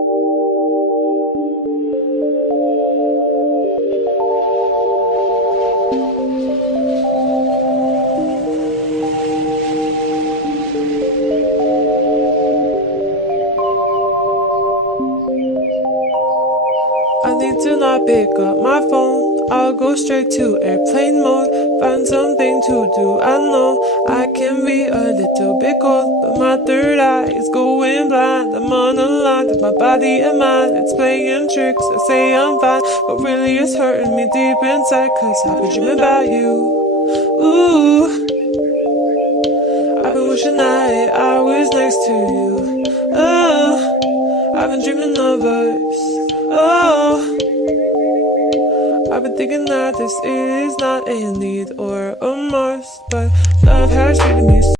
I need to not pick up my phone. I'll go straight to airplane mode. Find something to do. I know I can be a little bit cold, but my third eye is going blind. I'm unaligned with my body and mind. It's playing tricks. I say I'm fine, but really it's hurting me deep inside. Cause I've been dreaming about you. Ooh, I've been wishing that I was next to you. Oh, I've been dreaming of us. Oh, I've been thinking that this is not a need or a must, but love has treated me so